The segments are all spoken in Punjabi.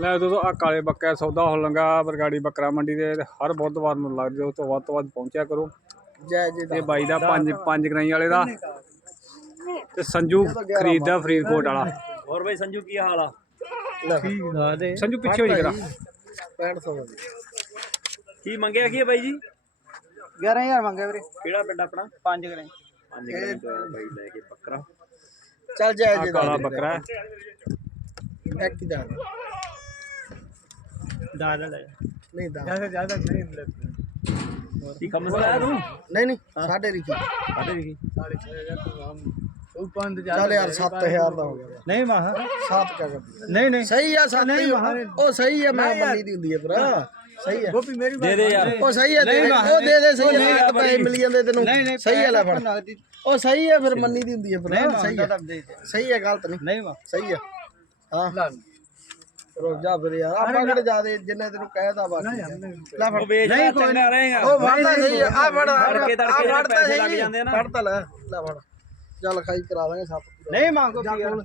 ਲੈ ਦੋਸਤੋ ਆ ਕਾਲੇ ਬੱਕਾ ਸੌਦਾ ਹੋ ਲੰਗਾ ਬਰਗਾੜੀ ਬੱਕਰਾ ਮੰਡੀ ਦੇ ਹਰ ਬੁੱਧਵਾਰ ਨੂੰ ਲੱਗਦੇ ਉਸ ਤੋਂ ਵੱਧ ਤੋਂ ਵੱਧ ਪਹੁੰਚਿਆ ਕਰੋ। ਜੈ ਜੀ ਤੇ ਬਾਈ ਦਾ ਪੰਜ ਪੰਜ ਗਰਾਈ ਵਾਲੇ ਦਾ ਤੇ ਸੰਜੂ ਖਰੀਦਦਾ ਫਰੀਦਕੋਟ ਵਾਲਾ। ਹੋਰ ਬਈ ਸੰਜੂ ਕੀ ਹਾਲ ਆ? ਠੀਕ ਦਾ ਦੇ। ਸੰਜੂ ਪਿੱਛੇ ਹੋ ਜੀ ਕਰਾ 6500 ਦੀ ਕੀ ਮੰਗਿਆ ਕੀ ਹੈ ਬਾਈ ਜੀ? 11000 ਮੰਗੇ ਵੀਰੇ। ਕਿਹੜਾ ਪਿੰਡ ਆਪਣਾ? ਪੰਜ ਕਰੇ ਪੰਜ ਬਾਈ ਲੈ ਕੇ ਬੱਕਰਾ। ਚੱਲ ਜੈ ਆ ਜੀ ਕਾਲਾ ਬੱਕਰਾ। ਹੈ। ਇੱਕ ਹੀ ਦਾ ਦਾਦਾ ਲੈ ਨਹੀਂ ਦਾ ਜ਼ਿਆਦਾ ਜ਼ਿਆਦਾ ਨਹੀਂ ਕੀ ਕੰਮ ਸਲਾਇਆ ਤੂੰ ਨਹੀਂ ਨਹੀਂ ਸਾਡੇ ਰਿਖੀ ਕਾਹਦੇ ਵੀ ਉਹ ਪੰਜ ਚੱਲ ਯਾਰ 7000 ਦਾ ਹੋ ਗਿਆ ਨਹੀਂ ਮਾਹ 7 ਕਾ ਕਰ ਨਹੀਂ ਨਹੀਂ ਸਹੀ ਆ ਸੱਤ ਹੀ ਉਹ ਸਹੀ ਆ ਮੈਂ ਮੰਨੀ ਦੀ ਹੁੰਦੀ ਹੈ ਭਰਾ ਸਹੀ ਆ ਗੋਪੀ ਮੇਰੀ ਦੇ ਦੇ ਯਾਰ ਉਹ ਸਹੀ ਆ ਦੇ ਦੇ, ਉਹ ਦੇ ਦੇ ਸਹੀ ਆ ਇੱਕ ਪੈਸੇ ਮਿਲ ਜਾਂਦੇ ਤੈਨੂੰ ਸਹੀ ਆ ਲੈ ਫੜ ਉਹ ਸਹੀ ਆ ਫਿਰ ਮੰਨੀ ਦੀ ਹੁੰਦੀ ਹੈ ਭਰਾ ਸਹੀ ਆ ਸਹੀ ਆ ਗਲਤ ਨਹੀਂ ਨਹੀਂ ਮਾ ਸਹੀ ਆ ਹਾਂ ਰੁਕ ਜਾ ਫਿਰ ਯਾਰ ਆਪਾਂ ਕਿਹੜੇ ਜਾਦੇ ਜਿੰਨੇ ਤੈਨੂੰ ਕਹਿਦਾ ਬਾਕੀ ਲੈ ਫੜ। ਉਹ ਵੇਚ ਲੈ ਚੰਗਾ ਰਹੇਗਾ। ਉਹ ਫੜਦਾ ਸਹੀ ਆ ਆ ਫੜ ਆ ਤੜਕੇ ਤੜਕੇ ਜਿਹੜੇ ਫੜਦਾ ਪੈਸੇ ਸਹੀ। ਲੱਗ ਜਾਂਦੇ ਆ ਨਾ। ਫੜ ਤਾਂ ਲੈ ਲੈ ਫੜ। ਚੱਲ ਖਾਈ ਕਰਾ ਦਾਂਗੇ ਸੱਤ ਪੂਰਾ। ਨਹੀਂ ਮੰਗੋ ਜਾ ਕੋਲ।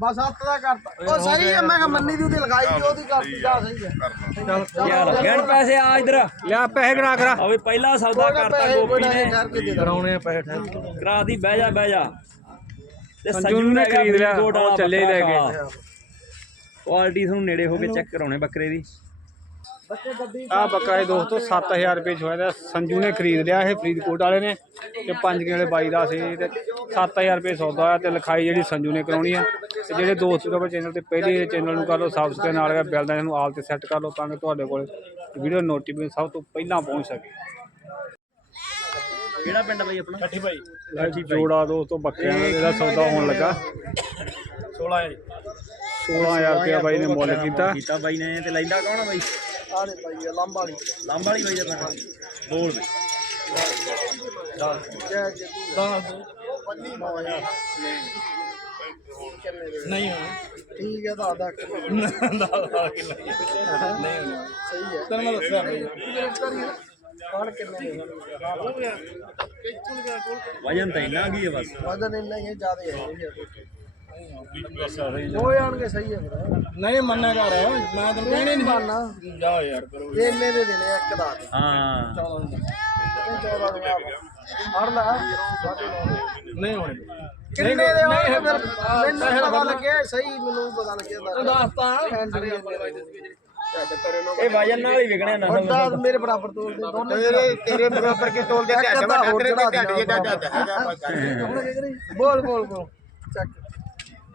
ਬਸ ਹੱਥ ਦਾ ਕਰਤਾ। ਉਹ ਸਹੀ ਹੈ ਮੈਂ ਕਿਹਾ ਮੰਨੀ ਦੀ ਉਹਦੀ ਲਗਾਈ ਦੀ ਉਹਦੀ ਕਰਤੀ ਜਾ ਸਹੀ ਹੈ ਯਾਰ ਗਣ ਪੈਸੇ ਆ ਇਧਰ। ਲਿਆ ਪੈਸੇ ਗਣਾ ਕਰਾ। ਓਏ ਪਹਿਲਾ ਸੌਦਾ ਕਰਤਾ ਗੋਪੀ ਨੇ। ਕਰਕੇ ਦੇ ਕਰਾਉਣੇ ਪੈਸੇ ਠਹਿਰ ਕਰਾ ਦੀ ਬਹਿ ਜਾ ਬਹਿ ਜਾ। ਤੇ ਸੰਜੂ ਨੇ ਖਰੀਦ ਲਿਆ, ਉਹ ਚੱਲੇ ਲੈ ਕੇ। ਕੁਆਲਿਟੀ ਤੁਹਾਨੂੰ ਨੇੜੇ ਹੋ ਕੇ ਚੈੱਕ ਕਰਾਉਣੇ ਬੱਕਰੇ ਦੀ। ਆ ਬੱਕਰਾ ਇਹ ਦੋਸਤੋ 7000 ਰੁਪਏ ਚ ਹੋਇਆ ਦਾ। ਸੰਜੂ ਨੇ ਖਰੀਦ ਲਿਆ ਇਹ ਫਰੀਦਕੋਟ ਵਾਲੇ ਨੇ ਤੇ ਪੰਜ ਕਿਲੇ ਵਾਲੇ ਬਾਈ ਦਾ ਸੀ ਤੇ 7000 ਰੁਪਏ ਸੌਦਾ ਹੋਇਆ ਤੇ ਲਿਖਾਈ ਜਿਹੜੀ ਸੰਜੂ ਨੇ ਕਰਾਉਣੀ ਆ। ਤੇ ਜਿਹੜੇ ਦੋਸਤ ਆਪਣੇ ਚੈਨਲ ਤੇ ਪਹਿਲੇ ਚੈਨਲ ਨੂੰ ਕਰ ਲਓ ਸਬਸਕ੍ਰਾਈਬ ਨਾਲ ਬੈਲ ਦਾ ਇਹਨੂੰ ਆਲ ਤੇ ਸੈੱਟ ਕਰ ਲਓ ਤਾਂ ਕਿ ਤੁਹਾਡੇ ਕੋਲ ਵੀਡੀਓ ਨੋਟੀਫਿਕੇਸ਼ਨ ਸਭ ਤੋਂ ਪਹਿਲਾਂ ਪਹੁੰਚ ਸਕੇ। ਕਿਹੜਾ ਪਿੰਡ ਬਈ ਆਪਣਾ? ਕੱਠੀ ਭਾਈ। ਇਹ ਜੋੜਾ ਦੋਸਤੋ ਬੱਕਰਿਆਂ ਦਾ ਸੌਦਾ ਹੋਣ ਲੱਗਾ। 16 16000 ਰੁਪਏ ਬਾਈ ਨੇ ਮੁੱਲ ਕੀਤਾ। ਕੀਤਾ ਬਾਈ ਨੇ। ਤੇ ਲੈਂਦਾ ਕੌਣ ਆ ਬਾਈ? ਆ ਦੇ ਭਾਈ ਲੰਬਾ ਵਾਲੀ। ਲੰਬ ਵਾਲੀ ਬਾਈ ਦਾ ਪਿੰਡ ਬੋਲ ਬਈ ਨੌ ਨਹੀਂ ਠੀਕ ਹੈ ਦਾਦਾ ਨਹੀਂ ਸਹੀ ਹੈ ਤੈਨੂੰ ਮੈਂ ਦੱਸਿਆ ਫੜ ਕਿੰਨੇ ਵਜਨ ਤਾਂ ਇੰਨਾ ਕੀ ਹੈ ਬਸ। ਵਜਨ ਇੰਨਾ ਹੀ ਹੈ ਜ਼ਿਆਦਾ ਹੈ। ਹੋ ਜਾਣਗੇ ਸਹੀ ਹੈ ਨਹੀਂ ਮੰਨਿਆ ਕਰ। ਮੈਂ ਤੈਨੂੰ ਕਹਿਣੇ ਨਹੀਂ। ਮੰਨਣਾ ਜਾ ਯਾਰ ਕਰੋ। ਇਹ ਇੰਨੇ ਦੇ ਦੇਣੇ ਇੱਕ ਦਾ ਦੇ। ਹਾਂ। 14 ਦੇ ਆ ਫੜ ਲੈ। ਸਾਢੇ ਨੌ ਦੇ। ਨਹੀਂ ਹੋਣੇ ਕਿੰਨੇ ਦੇ ਹੋਣਗੇ ਫਿਰ। ਮੈਨੂੰ ਪਤਾ ਲੱਗਿਆ ਸਹੀ ਮੈਨੂੰ ਪਤਾ ਲੱਗਿਆ ਦੱਸਤਾ। ਇਹ ਵਜਨ ਨਾਲ ਹੀ ਵਿਕਣੇ ਨਾ। ਵੱਡਾ ਮੇਰੇ ਬਰਾਬਰ ਤੋਲ ਦੇ ਦੋਨੇ ਤੇਰੇ ਤੇਰੇ ਬਰਾਬਰ ਕੇ ਤੋਲ ਦੇ ਇੱਕ ਅੱਧਾ ਹੋਰ ਚੜਾ ਬੋਲ ਬੋਲ ਬੋਲ। ਚੱਕ।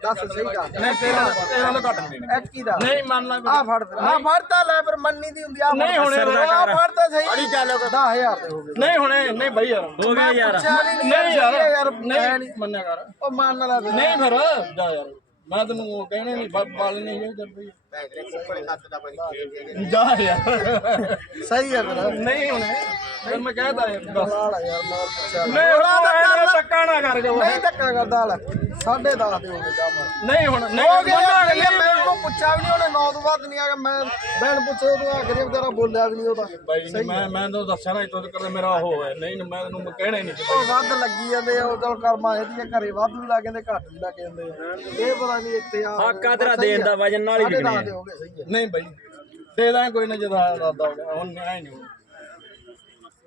ਦੱਸ ਸਹੀ ਗੱਲ ਨਹੀਂ ਤੇਰਾ ਤੇਰਾ ਤਾਂ ਘੱਟ ਨਹੀਂ ਹੀ ਦਾ ਨਹੀਂ ਮੰਨਣਾ ਆ ਫੜ ਆ ਫੜਤਾ ਲੈ ਫਿਰ ਮੰਨੀ ਦੀ ਹੁੰਦੀ ਆ ਨਹੀਂ ਹੁਣੇ ਆ ਫੜਤਾ ਸਹੀ। ਅੜੀ ਚੱਲ 10000 ਦੇ ਹੋ ਗਏ। ਨਹੀਂ ਹੋਣੇ ਨਹੀਂ ਬਈ ਯਾਰ। ਹੋ ਗਿਆ ਯਾਰ। ਨਹੀਂ ਯਾਰ ਨਹੀਂ ਮੰਨਿਆ ਕਰ। ਉਹ ਮੰਨ ਲੈ ਫਿਰ। ਨਹੀਂ ਫਿਰ ਜਾ ਯਾਰ। ਮੈਂ ਤੈਨੂੰ ਕਹਿਣੇ ਨਹੀਂ ਬਾਲ ਨਹੀਂ ਹੈ ਜਦ ਬਈ ਜਾ ਯਾਰ। ਸਹੀ ਹੈ ਫਿਰ। ਨਹੀਂ ਹੋਣੇ। ਫਿਰ ਮੈਂ ਕਹਿਦਾ ਯਾਰ ਬਸ ਮਾਰ ਨਹੀਂ ਹੁਣ ਧੱਕਾ ਨਾ ਕਰ ਜਾ। ਨਹੀਂ ਧੱਕਾ ਕਰਦਾ ਲੈ ਸਾਢੇ 10 ਦੇ ਹੋ ਗਏ ਜਾ ਮਾਰ ਨਹੀਂ ਹੁਣ ਨਹੀਂ ਹੋ ਗਿਆ ਮੈਂ ਉਹਨੂੰ ਪੁੱਛਿਆ ਵੀ ਨਹੀਂ ਉਹਨੇ 9 ਤੋਂ ਬਾਅਦ ਨਹੀਂ ਆ ਗਿਆ ਮੈਂ ਬੈਣ ਪੁੱਛੇ ਉਹ ਆਖਰੀ ਵਿਚਾਰਾ ਬੋਲਿਆ ਵੀ ਨਹੀਂ ਉਹਦਾ। ਬਾਈ ਜੀ, ਮੈਂ ਮੈਂ ਤਾਂ ਦੱਸਿਆ ਨਾ ਇਤੋਂ ਤੱਕ ਮੇਰਾ ਉਹ ਹੈ। ਨਹੀਂ ਮੈਂ ਤੈਨੂੰ ਕਹਿਣਾ ਨਹੀਂ ਉਹ ਵੱਧ ਲੱਗੀ ਜਾਂਦੇ ਆ ਉਹ ਚਲ ਕਰਮਾ ਇਹਦੀਆਂ ਘਰੇ ਵੱਧ ਵੀ ਲੱਗ ਜਾਂਦੇ ਘੱਟ ਵੀ ਲੱਗ ਜਾਂਦੇ ਆ। ਇਹ ਪਤਾ ਨਹੀਂ ਇੱਥੇ ਆ ਹੱਕ ਆ ਤੇਰਾ ਦੇਣ ਦਾ ਵਜਨ ਨਾਲ ਹੀ ਵਿਕਣੇ ਆ। ਹੋ ਹੈ। ਨਹੀਂ ਬਾਈ ਦੇ ਦਾਂ ਕੋਈ ਨਾ ਜਦਾ ਦਾਦਾ ਹੋ ਗਿਆ ਹੁਣ ਆਈ ਨਹੀਂ।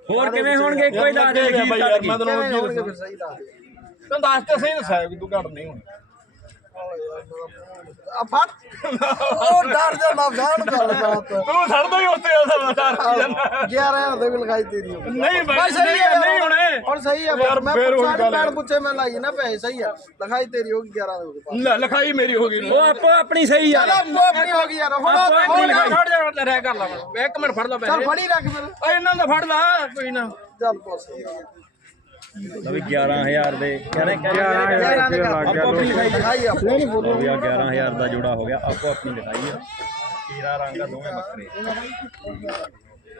ਹੋਰ ਕਿਵੇਂ ਹੋਣਗੇ? ਕੋਈ ਦੱਸ ਦੇ ਕੀ ਮੈਂ ਤੈਨੂੰ ਕਿਵੇਂ ਕੀ। ਹੋਣਗੇ ਦੱਸਾਂ ਫਿਰ ਸਹੀ ਦੱਸ ਦੇ ਤੈਨੂੰ ਦੱਸ ਤੇ ਸਹੀ ਦੱਸਿਆ ਕਿ ਤੂੰ ਘੱਟ ਨਹੀਂ ਹੋਣੀ। ਆ ਫੜ। ਉਹ ਡਰ ਜਾਂਦਾ ਗਾਣ ਗੱਲ ਬਾਤ ਤੂੰ ਛੱਡਦਾ ਹੀ ਉੱਤੇ ਆ ਡਰ ਜਾਂਦਾ। 11000 ਦੇ ਵੀ ਲਗਾਈ ਤੇਰੀ ਨਹੀਂ ਬਾਈ ਸਹੀ ਹੈ ਨਹੀਂ ਹੋਣੇ। ਹੁਣ ਸਹੀ ਹੈ ਯਾਰ ਮੈਂ ਫੇਰ ਉਹੀ ਪੁੱਛਿਆ ਗੱਲ ਨੀ, ਹੈ। ਪੁੱਛੇ ਮੈਂ ਲਾਈ ਨਾ ਪੈਸੇ ਸਹੀ ਹੈ ਲਿਖਾਈ ਤੇਰੀ ਹੋ ਗਈ 11 ਦੇ ਹੋ ਲੈ ਲਿਖਾਈ ਮੇਰੀ ਹੋ ਗਈ ਉਹ ਆਪੋ ਆਪਣੀ ਸਹੀ ਯਾਰ ਚਲੋ ਆਪਣੀ ਹੋ ਗਈ ਯਾਰ ਹੁਣ ਹੁਣ ਫੜ ਜਾ ਰਹਿ ਕਰ ਲਾ। ਇੱਕ ਮਿੰਟ ਫੜ ਲਾ ਚੱਲ ਪੈਸੇ ਫੜੀ ਰੱਖ ਫਿਰ। ਇਹਨਾਂ ਦਾ ਫੜ ਲਾ ਕੋਈ ਨਾ। ਚੱਲ ਪੁੱਛ। ਵੀ 11000 ਦੇ ਕਹਿੰਦੇ 11000 ਰੁਪਏ ਲੱਗ ਗਿਆ ਆਪੋ ਆਪਣੀ ਲਿਖਾਈ ਨਹੀਂ ਲਓ ਵੀ ਆ 11000 ਦਾ ਜੋੜਾ ਹੋ ਗਿਆ। ਆਪੋ ਆਪਣੀ ਲਿਖਾਈ ਆ। ਕੀਰਾ ਰੰਗ ਆ ਦੋਵੇਂ ਬੱਕਰੇ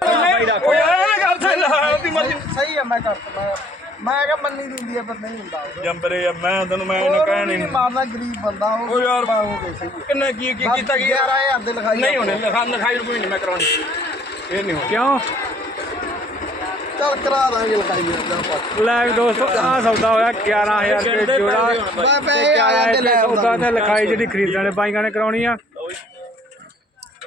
ਭਾਈ ਰੱਖ। ਓਏ ਇਹ ਗੱਲ ਤੇ ਲਾ ਉਹਦੀ ਮਰਜ਼ੀ। ਸਹੀ ਹੈ ਮੈਂ ਕਰਤਾ ਮੈਂ ਕਿਹਾ ਮੰਨੀ ਦੀ ਹੁੰਦੀ ਹੈ ਪਰ ਨਹੀਂ ਹੁੰਦਾ। ਜੰਬਰੇ ਆ ਮੈਂ ਤੈਨੂੰ ਮੈਂ ਇਹਨੂੰ ਕਹਿਣ ਵੀ ਨਹੀਂ। ਮਾਰਨਾ ਗਰੀਬ ਬੰਦਾ ਉਹ ਉਹ ਯਾਰ ਹੋ ਗਈ ਹੈ ਕਿੰਨੇ ਕੀ ਕੀ ਕੀਤਾ ਕੀ? 11000 ਦੇ ਲਿਖਾਈ ਨਹੀਂ ਹੋਣੇ ਲਿਖਾ ਲਿਖਾਈ ਕੋਈ ਨਹੀਂ ਮੈਂ ਕਰਾਉਣੀ। ਇਹ ਨਹੀਂ ਹੋਣੀ। ਕਿਉਂ? ਚੱਲ ਕਰਾ ਦਾਂਗੇ ਲਿਖਾਈ ਯਾਰ ਜਾ ਪਾ ਲੈ ਦੋਸਤੋ ਆ ਸੌਦਾ ਹੋਇਆ 11000 ਰੁਪਏ ਜੋੜਾ। ਮੈਂ ਪੈਸੇ ਆ ਜਾਂਦੇ ਲੈ ਸੌਦਾ ਤੇ ਲਿਖਾਈ ਜਿਹੜੀ ਖਰੀਦਣ ਵਾਲੇ ਬਾਈਆਂ ਨੇ ਕਰਾਉਣੀ ਆ।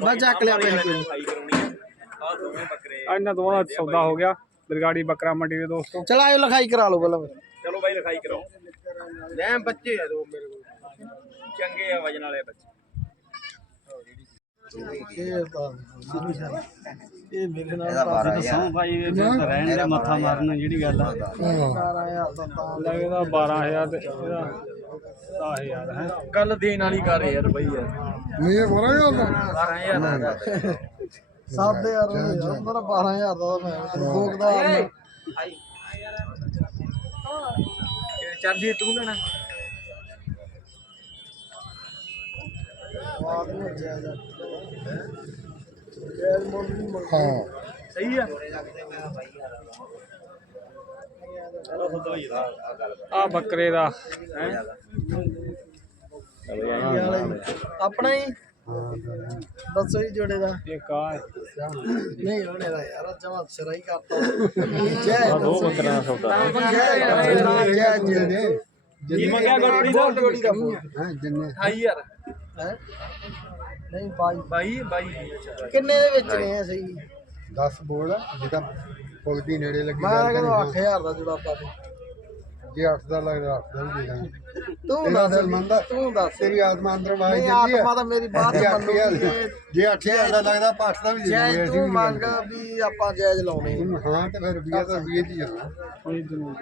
ਬਸ ਚੱਕ ਲਿਆ ਪੈਸੇ। ਕੋਈ ਨੀ। ਲਿਖਾਈ ਕਰਾਉਣੀ ਆ ਆ ਦੋਵੇਂ ਬੱਕਰੇ ਆਹ ਇਹਨਾਂ ਦੋਵਾਂ ਦਾ ਸੌਦਾ ਹੋ ਗਿਆ। ਬਰਗਾੜੀ ਬੱਕਰਾ ਮੰਡੀ ਦੇ ਦੋਸਤੋ। ਚਲ ਆਇਓ ਲਿਖਾਈ ਕਰਾ ਲਓ ਪਹਿਲਾਂ। ਚਲੋ ਬਾਈ ਲਿਖਾਈ ਕਰਾਓ। ਲੈ ਬੱਚੇ ਆ ਦੋ ਮੇਰੇ ਕੋਲ। ਚੰਗੇ ਆ ਵਜਨ ਵਾਲੇ ਬੱਚੇ। ਇਹ ਤਾਂ ਇਹ ਮੇਰੇ ਨਾਲ ਦੱਸੋ ਭਾਈ ਰਹਿਣ ਦੇ ਮੱਥਾ ਮਾਰਨ ਜਿਹੜੀ ਗੱਲ ਆ। 12000 ਦਾ ਤਾਂ ਲੱਗਦਾ 12000 ਤੇ ਇਹਦਾ 10000 ਹੈ। ਗੱਲ ਦੇਣ ਵਾਲੀ ਕਰ ਯਾਰ ਬਈ ਯਾਰ। ਸਾਦੇ ਯਾਰ ਯਾਰ ਮੇਰਾ 12000 ਦਾ ਤਾਂ ਮੈਂ ਤੈਨੂੰ ਭੋਗਦਾ ਯਾਰ ਚਾਰਜੀ ਤੂੰ ਲੈਣਾ। ਬਾਅਦ ਵਿੱਚ ਜਾ। ਯਾਰ ਮੰਗਦਾ ਸਹੀ ਆ। ਆ ਬੱਕਰੇ ਦਾ ਹੈ। ਆਪਣਾ ਹੀ? ਦੱਸੋ ਹੀ ਜੋੜੇ ਦਾ। ਇੱਕ ਆ ਨਹੀਂ ਉਹਨੇ ਦਾ ਯਾਰ ਜਮਾ ਸਿਰਾ ਹੀ ਕਰਤਾ। ਜੈ ਦੋ ਬੱਕਰਾ ਸੌਦਾ। ਜੈ ਜੈ ਜੈ ਕੀ ਮੰਗਿਆ ਗੋੜੀ ਦਾ? ਜੋੜੀ ਦਾ ਹਾਂ ਜਿੰਨੇ। 28000 ਹੈ? ਨਹੀਂ ਬਾਈ। ਬਾਈ ਬਾਈ ਅੱਛਾ ਕਿੰਨੇ ਦੇ ਵਿੱਚ ਨੇ ਸਹੀ? 10 ਬੋਲ ਜਿਹਦਾ ਪੁਲ ਦੀ ਨੇੜੇ ਲੱਗੀ ਮੈਂ ਗੱਲ ਕਹਿੰਦਾ ਕਰੀ। 8000 ਦਾ ਜੁੜਾ ਪਾ ਦੇ। ਜੇ 8 ਦਾ ਲੱਗਦਾ 8 ਦਾ ਵੀ ਦੇ ਦਾਂਗੇ। ਤੂੰ ਦਿਲ ਮੰਨਦਾ ਤੂੰ ਦੱਸ। ਤੇਰੀ ਆਤਮਾ ਅੰਦਰ ਨਹੀਂ ਜਾਂਦੀ ਹੈ ਆਤਮਾ ਤਾਂ ਮੇਰੀ ਬਾਤ ਜੇ ਮੰਨੂ 8000 ਜੇ 8000 ਦਾ ਲੱਗਦਾ ਆਪਾਂ 8 ਦਾ ਵੀ ਦੇ ਜੈ ਦਾਂਗੇ ਅਸੀਂ ਤੂੰ ਮੰਗ ਵੀ ਆਪਾਂ ਜਾਇਜ਼ ਲਾਉਣੇ। ਤੂੰ ਹਾਂ ਤੇ ਫਿਰ ਰੁਪਈਆ ਤਾਂ ਰੁਪਈਏ ਦੀ ਜਾਣਾ ਕੋਈ ਜਨੂਨ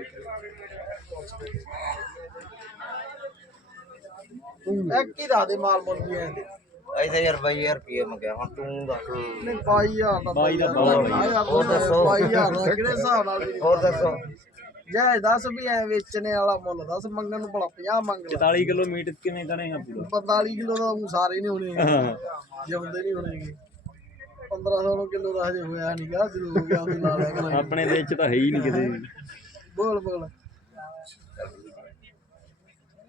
ਇੱਕ ਹੀ ਦੱਸ ਦੇ ਮਾਲ ਮੁੱਲ ਵੀ ਐ ਐਸੇ ਯਾਰ ਬਾਈ ਯਾਰ ਰੁਪਏ ਮੰਗਿਆ ਹੁਣ ਤੂੰ ਦੱਸ। ਨਹੀਂ 22000 ਦਾ ਬਾਈ ਦਾ ਬਹੁਤ ਹੋਰ ਦੱਸੋ। 22000 ਦਾ ਕਿਹੜੇ ਹਿਸਾਬ ਨਾਲ ਵੀ ਹੋਰ ਦੱਸੋ। ਜਾਇਜ਼ ਦੱਸ ਵੀ ਐ ਵੇਚਣੇ ਵਾਲਾ ਮੁੱਲ ਦੱਸ ਮੰਗਣ ਨੂੰ ਭਲਾ 50 ਮੰਗ ਲੈ। 44 ਕਿਲੋ ਮੀਟ ਕਿਵੇਂ ਕਰੇਗਾ ਪੂਰਾ? 45 ਕਿਲੋ ਦਾ ਊਂ ਸਾਰੇ ਨਹੀਂ ਹੋਣੇ ਜਿਉਂਦੇ ਨਹੀਂ ਹੋਣੇਗੇ। 1500 ਕਿਲੋ ਦਾ ਹਜੇ ਹੋਇਆ ਨਹੀਂਗਾ ਜਦੋਂ ਹੋ ਗਿਆ ਉਹਦੇ ਨਾਲ ਲੈ ਕਰਾਂਗੇ ਆਪਣੇ ਦੇਸ਼ ਚ ਤਾਂ ਹੈ ਹੀ ਨਹੀਂ ਕਿਤੇ। ਵੀ। ਬੋਲ ਬੋਲ।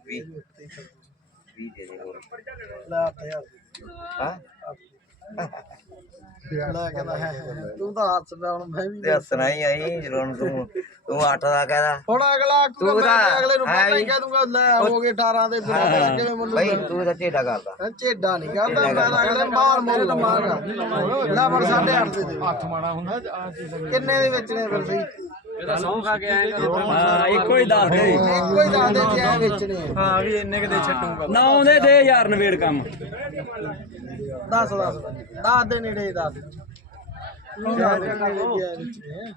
20 20 ਦੇ ਦੇ ਹੋਰ। ਲੈ 8000 ਹਾਂ? ਲੈ ਕਹਿੰਦਾ ਹੈ ਹੈ, ਹੈ। ਤੂੰ ਤਾਂ ਹੱਸ ਪਿਆ ਹੁਣ ਮੈਂ ਵੀ ਤੇ ਹੱਸਣਾ ਹੀ ਆਈ ਜਦੋਂ ਹੁਣ ਤੂੰ ਤੂੰ 8 ਦਾ ਕਹਦਾ। ਹੁਣ ਅਗਲਾ ਤੂੰ ਮੈਂ ਤਾਂ ਅਗਲੇ ਨੂੰ ਹੈ ਪਤਾ ਹੀ ਵੀ- ਕਹਿ ਦੂੰਗਾ ਲੈ ਹੋ ਗਏ 18 ਦੇ ਬਿਨਾਂ ਤਾਂ ਕਿਵੇਂ ਮੰਨੂ ਬਾਈ ਤੂੰ ਤਾਂ ਢੇਡਾ ਕਰਦਾ। ਮੈਂ ਝੇਡਾ ਨਹੀਂ ਕਰਦਾ ਮੈਂ ਤਾਂ ਅਗਲੇ ਮਾਰ। ਮੁੱਲ ਲਵਾਂਗਾ ਲੈ ਪਰ 8.5 ਦੇ ਦੇ। ਹੱਥ ਮਾੜਾ ਹੁੰਦਾ ਕਿੰਨੇ ਦੇ ਵੇਚਣੇ ਫਿਰ ਸਹੀ ਇਹਦਾ ਸੌਂ ਖਾ ਕੇ ਆਏਗਾ ਹਾਂ ਇੱਕੋ ਹੀ ਦੱਸ ਦੇ ਇੱਕੋ ਹੀ ਦੱਸ ਦੇ ਜੇ ਵੇਚਣੇ ਆ। ਹਾਂ ਵੀ ਇੰਨੇ ਕਿਤੇ ਛੱਡੂਗਾ। ਨਾ ਆਉਂਦੇ ਦੇ ਯਾਰ ਨਵੇੜ ਕੰਮ। ਦੱਸ ਦੱਸ ਦੱਸ ਦੇ ਨੇੜੇ ਦੱਸ। ਤੂੰ ਦੱਸ ਦੇ ਨੇੜੇ ਜੇ ਐ ਵੇਚਣੇ ਆ।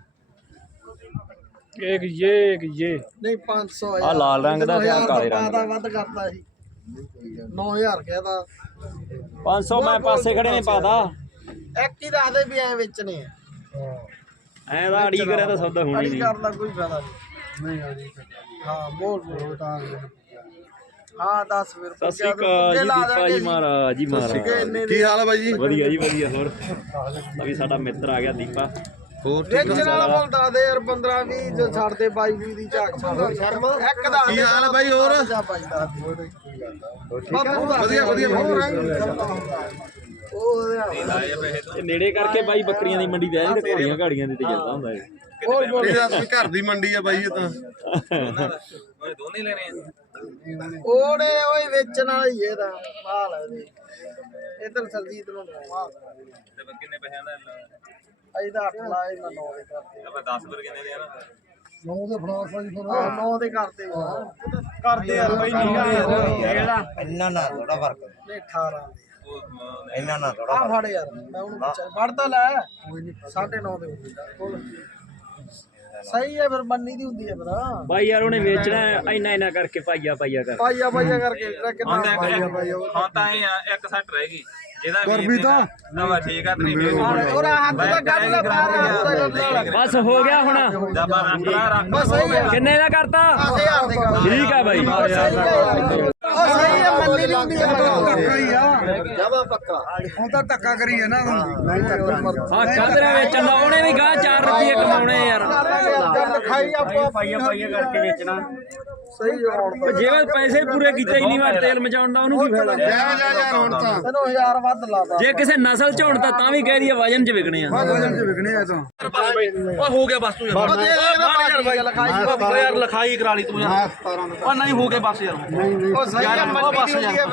ਇੱਕ ਇਹ ਇੱਕ ਇਹ ਨਹੀਂ 500 ਆਹ ਲਾਲ ਰੰਗ ਦਾ ਤੇ ਆਹ ਕਾਲੇ ਰੰਗ ਦਾ। ਵੱਧ ਕਰਤਾ ਸੀ। 9000 ਕਹਿਦਾ 500 ਮੈਂ ਪਾਸੇ ਖੜੇ ਨੇ ਪਾਦਾ। ਇੱਕ ਹੀ ਦੱਸ ਦੇ ਵੀ ਐ ਵੇਚਣੇ ਆ ਐ ਦਾ ਅੜੀ ਕਰਿਆ ਤਾਂ ਸੌਦਾ ਹੋਣੀ ਅੜੀ ਨਹੀਂ। ਕਰਨ ਦਾ ਕੋਈ ਫਾਇਦਾ ਨਹੀਂ। ਨਹੀਂ ਆਦੀ ਹਾਂ ਬੋਲ ਬੋਲ ਤਾਂ ਹਾਂ ਦੱਸ ਫਿਰ ਸਤਿ ਸ੍ਰੀ ਅਕਾਲ ਜੀ ਦੀਪਾ ਜੀ ਮਹਾਰਾਜ ਜੀ ਮਹਾਰਾਜ। ਕੀ ਹਾਲ ਹੈ ਬਾਈ ਜੀ? ਵਧੀਆ ਜੀ ਵਧੀਆ ਹੋਰ? ਆ ਵੀ ਸਾਡਾ ਮਿੱਤਰ ਆ ਗਿਆ ਦੀਪਾ। ਵੇਚਣ ਵਾਲਾ ਬੋਲ ਦੱਸ ਦੇ ਯਾਰ 15 20 ਜੋ ਛੱਡ ਦੇ 22 20 ਦੀ ਝਾਕ ਛੱਡ ਦੇ। ਇੱਕ ਦੱਸ ਕੀ ਹਾਲ ਹੈ ਬਾਈ ਹੋਰ? ਵਧੀਆ ਵਧੀਆ ਉਹ ਇਹ ਨੇੜੇ ਕਰਕੇ ਬਾਈ ਬੱਕਰੀਆਂ ਦੀ ਮੰਡੀ ਤੇ ਆਏ ਤੇ ਘੋੜੀਆਂ ਘਾੜੀਆਂ ਦੇ ਤੇ ਜਾਂਦਾ ਹੁੰਦਾ ਇਹ। ਬੋਲ। ਬੋਲ ਘਰ ਦੀ ਮੰਡੀ ਆ ਬਾਈ ਇਹ ਤਾਂ। ਉਹਨੇ ਓਏ ਵੇਚਣ ਵਾਲਾ ਹੀ ਇਹਦਾ ਮਾਲ ਹੈ ਇਹਦੇ। ਇਧਰ ਸਰਜੀਤ ਨੂੰ ਮਾਲ। ਤੇ ਕਿੰਨੇ ਪੈਸਿਆਂ ਦਾ ਇਹਦਾ 8 ਲਾਏ ਨਾ 9 ਦੇ ਕਰਦੇ ਆਪਾਂ 10 ਫਿਰ। ਕਿੰਨੇ ਦੇ ਆ ਨਾ ਨੌ ਦੇ ਫੜਾ ਸਾਜੀ ਫਿਰ ਆ 9 ਦੇ ਕਰਦੇ ਆ। ਕਰਦੇ ਯਾਰ ਬਈ ਨਹੀਂ ਇੰਨਾ ਨਾ ਥੋੜਾ ਫ਼ਰਕ। ਨੇ 18 ਦੇ। ਇੰਨਾ ਨਾ ਥੋੜਾ ਆ ਫੜ। ਯਾਰ ਮੈਂ ਉਹਨੂੰ ਪੁੱਛਿਆ ਫੜ ਤਾਂ ਲੈ 9.5 ਦੇ ਹੁੰਦੇ ਬੋਲ। ਸਹੀ ਹੈ ਫਿਰ ਮੰਨੀ ਦੀ ਹੁੰਦੀ ਹੈ ਫਿਰ ਬਾਈ ਯਾਰ ਉਹਨੇ ਵੇਚਣਾ ਹੈ, ਇੰਨਾ ਇੰਨਾ ਕਰਕੇ ਪਾਈਆ ਪਾਈਆ ਕਰ ਪਾਈਆ ਪਾਈਆ ਕਰਕੇ ਜਿਹੜਾ ਕਿੰਨਾ ਪਾਈਆ ਪਾਈਆ। ਹਾਂ ਤਾਂ ਇਹ ਆ ਇੱਕ ਸੈੱਟ ਰਹਿ ਗਈ। ਜਿਹਦਾ ਵੀ ਤਾਂ। ਨਵਾਂ ਠੀਕ ਆ ਤੇ ਨਹੀਂ ਫੇਰ ਔਰ ਹੱਥ ਦਾ ਕੱਢ ਲੈ ਬਾਹਰ ਹੱਥ ਦਾ ਕੱਢ ਲੈ। ਬਸ ਹੋ ਗਿਆ ਹੁਣ। ਦਬਾ ਰੱਖ ਲਾ ਰੱਖ। ਬਸ ਸਹੀ ਹੈ। ਕਿੰਨੇ ਦਾ ਕਰਤਾ? 10000 ਦੇ ਕਰ ਠੀਕ ਆ ਬਾਈ। ਉਹ ਸਹੀ ਹੈ ਯਾਰ। ਉਹ ਸਹੀ ਹੈ ਮੰਨੀ ਦੀ ਹੁੰਦੀ ਹੈ। ਧੱਕਾ ਹੀ ਆ। ਜ਼ਿਆਦਾ ਧੱਕਾ ਹੁਣ ਤਾਂ ਧੱਕਾ ਕਰੀ ਹੈ ਨਾ ਨਹੀਂ ਹਾਂ ਕਾਦਰਾ ਵੇਚਣ ਦਾ ਉਹਨੇ ਵੀ ਗਾਂ 4 ਰੁਪਏ ਕਮਾਉਣੇ ਯਾਰ ਲਿਖਾਈ ਆਪਾਂ ਪਾਈਆ ਪਾਈਆ ਕਰਕੇ ਵੇਚਣਾ ਸਹੀ ਹੋਣ ਜਿਵੇਂ ਪੈਸੇ ਪੂਰੇ ਕੀਤੇ ਹੀ ਨਹੀਂ ਮੈਂ ਤੇਲ ਮਚਾਉਣ ਦਾ ਉਹਨੂੰ ਕੀ ਫਾਇਦਾ ਜਾ ਜਾ ਜਾ ਹੁਣ ਤਾਂ ਤੈਨੂੰ 1000 ਵੱਧ ਲਾਦਾ ਜੇ ਕਿਸੇ ਨਸਲ ਚ ਹੋਣ ਤਾਂ ਤਾਂ ਵੀ ਕਹਿ ਦਈਏ ਵਜਨ ਚ ਵਿਕਣੇ ਆ ਵਜਨ ਚ ਵਿਕਣੇ ਆ ਤਾਂ ਓ ਹੋ ਗਿਆ ਬਸ ਤੂੰ ਯਾਰ ਉਹ ਲਿਖਾਈ ਯਾਰ ਕਰਾ ਲਈ ਤੂੰ ਯਾਰ ਹਾਂ 17 ਦਾ ਓ ਨਹੀਂ ਹੋ ਗਿਆ ਬਸ ਯਾਰ ਉਹ ਸਹੀ ਹੈ ਮੰਨੀ ਦੀ ਹੁੰਦੀ ਹੈ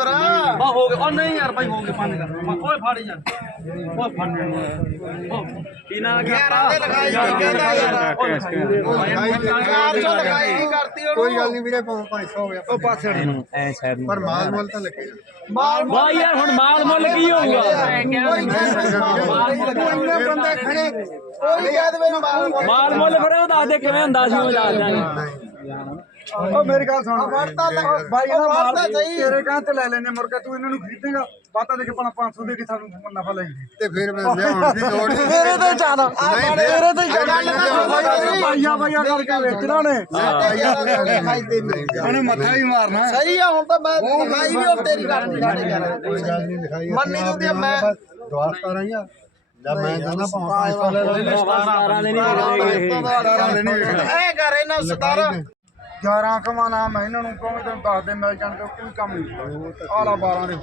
ਹੋ ਗਿਆ ਓ ਨਹੀਂ ਯਾਰ ਭਾਈ ਹੋ ਗਿਆ ਪੰਜ ਕਰ। ਓਏ ਫੜ ਯਾਰ। ਕੀ ਨਾ ਯਾਰਾਂ ਦੇ ਲਿਖਾਈ ਨਹੀਂ ਕਹਿੰਦਾ ਯਾਰ। ਕੈਸ ਕੈਸ 400 ਲਿਖਾਈ ਨਹੀਂ ਕਰਤੀ ਉਹਨੂੰ ਕੋਈ ਗੱਲ ਨਹੀਂ ਵੀਰੇ 500 ਹੋ ਗਿਆ ਉਹ ਪਾਸੇ ਐ ਸਾਈਡ ਪਰ ਮਾਲ ਮੁੱਲ ਤਾਂ ਲੱਗੇਗਾ ਮਾਲ ਵਾ ਯਾਰ ਹੁਣ ਮਾਲ ਮੁੱਲ ਕੀ ਹੋਊਗਾ? ਇੰਨੇ ਬੰਦੇ ਖੜੇ? ਕੋਈ ਕਹਿ ਦੇਵੇ ਮਾਲ ਮੁੱਲ। ਮਾਲ ਮੁੱਲ ਫਿਰ ਉਹ ਦੱਸ ਦੇ ਕਿਵੇਂ ਹੁੰਦਾ ਸੀ ਉਹ ਦੱਸ ਦਾਂਗੇ ਉਹ ਮੇਰੀ ਗੱਲ ਸੁਣ ਵਰਤਾ ਲੈ ਬਾਈ ਇਹਦਾ ਮਾਲ ਸਹੀ ਤੇਰੇ ਕਾਂ ਤੇ ਲੈ ਲੈਨੇ ਮੁਰਗਾ ਤੂੰ ਇਹਨਾਂ ਨੂੰ ਖਰੀਦੇਗਾ ਪਤਾ ਦੇ ਕੇ 500 ਦੇ ਕੇ ਸਾਨੂੰ ਨਫਾ ਲੈਂਗੇ ਤੇ ਫਿਰ ਮੈਂ ਲਿਆਉਣ ਦੀ ਲੋੜ ਨਹੀਂ ਤੇਰੇ ਤੇ ਜ਼ਿਆਦਾ ਆ ਤੇਰੇ ਤੇ ਜ਼ਿਆਦਾ ਬਾਈਆ ਬਾਈਆ ਕਰਕੇ ਵੇਚਣਾ ਨੇ ਉਹਨੇ ਮੱਥਾ ਹੀ ਮਾਰਨਾ ਸਹੀ ਆ ਹੁਣ ਤਾਂ ਮੈਂ ਵੀ ਹੁਣ ਤੇਰੀ ਗੱਲ ਨਹੀਂ ਲਿਖਾਈ ਮੰਨੀ ਨੂੰ ਤੇ ਮੈਂ ਦਵਾਸਤਾ ਰਹੀ ਆ ਜਦ ਮੈਂ ਕਹਿੰਦਾ 500 ਲੈ ਲੈ 17 ਦੇ ਨਹੀਂ ਮਿਲਦੇ ਇਹ ਕਰ ਇਹਨਾਂ 17 11 ਕਮਾਣਾ ਮੈਂ ਇਹਨਾਂ ਨੂੰ ਕਹੂੰ ਤੈਨੂੰ ਦੱਸ ਦੇ ਮਿਲ ਜਾਣ ਤੇ ਕੋਈ ਕੰਮ ਨਹੀਂ ਆਲਾ 12 ਦੇ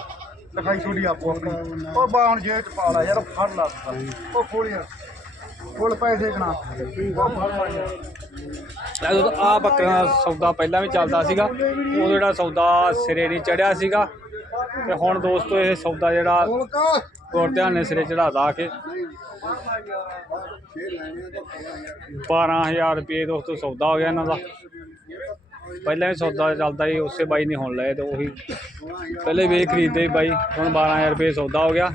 ਲਿਖਾਈ ਛੋਡੀ ਆਪੋ ਆਪਣੀ। ਉਹ ਬਾ ਹੁਣ ਜੇਬ ਚ ਪਾ ਲਾ ਯਾਰ ਫੜ ਲਾ ਉਹ ਖੋਲ ਯਾਰ। ਖੋਲ ਪੈਸੇ ਗਣਾ ਜਦੋਂ ਆ ਬੱਕਰੀਆਂ ਦਾ ਸੌਦਾ ਪਹਿਲਾਂ ਵੀ ਚੱਲਦਾ ਸੀਗਾ। ਉਹ ਜਿਹੜਾ ਸੌਦਾ ਸਿਰੇ ਨਹੀਂ ਚੜਿਆ ਸੀਗਾ। ਤੇ ਹੁਣ ਦੋਸਤੋ ਇਹ ਸੌਦਾ ਜਿਹੜਾ ਗੁਰਧਿਆਨ ਨੇ ਸਿਰੇ ਚੜਾਦਾ ਕੇ। 12000 ਰੁਪਏ ਦੋਸਤੋ ਸੌਦਾ ਹੋ ਗਿਆ ਇਹਨਾਂ ਦਾ। ਪਹਿਲਾਂ ਵੀ ਸੌਦਾ ਚੱਲਦਾ ਸੀ, ਉਸੇ ਬਾਈ ਨੇ ਹੁਣ ਲਏ ਤੇ ਉਹੀ ਪਹਿਲੇ ਵੇਚ ਖਰੀਦਦੇ ਸੀ ਬਾਈ, ਹੁਣ 12000 ਰੁਪਏ ਸੌਦਾ ਹੋ ਗਿਆ।